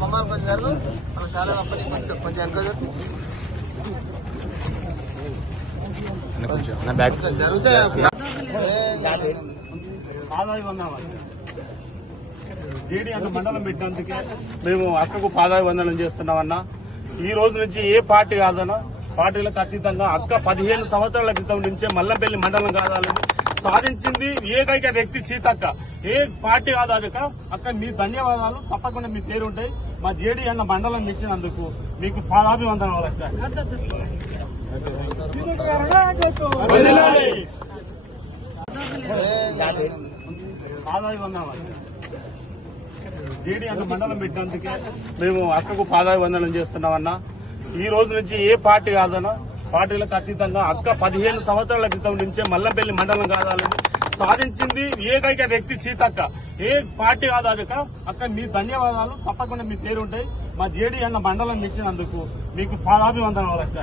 కుమార్ కొంచెం గారు మన చాలా అప్పటి కొంచెం వెనక జరుగుతాయి. జేడీ అన్న మండలం పెట్టినందుకే మేము అక్కకు పాదాభి వందనం చేస్తున్నామన్నా. ఈ రోజు నుంచి ఏ పార్టీ కాదన్నా, పార్టీలకు అతీతంగా అక్క 15 సంవత్సరాల క్రితం నుంచే మల్లంపల్లి మండలం కాదాలని సాధించింది ఏకైక వ్యక్తి సీతక్క. ఏ పార్టీ కాదు అదక అక్క. మీ ధన్యవాదాలు తప్పకుండా మీ పేరు ఉంటాయి. మా జేడీ అన్న మండలం ఇచ్చినందుకు మీకు పాదాభి వందనాలు అక్క. పాదాభి వందనాలు. జేడీ అన్న మండలం పెట్టినందుకే మేము అక్కకు పాదాభి వందనం చేస్తున్నామన్నా. ఈ రోజు నుంచి ఏ పార్టీ కాదన్నా, పార్టీలకు అతీతంగా అక్క 15 సంవత్సరాల క్రితం నుంచే మల్లంపల్లి మండలం కాదాలని సాధించింది ఏకైక వ్యక్తి సీతక్క. ఏ పార్టీ కాదు అదక అక్క. మీ ధన్యవాదాలు తప్పకుండా మీ పేరు ఉంటాయి. మా జేడీ అన్న మండలం ఇచ్చినందుకు మీకు పాదాభి వందనాలు అక్క.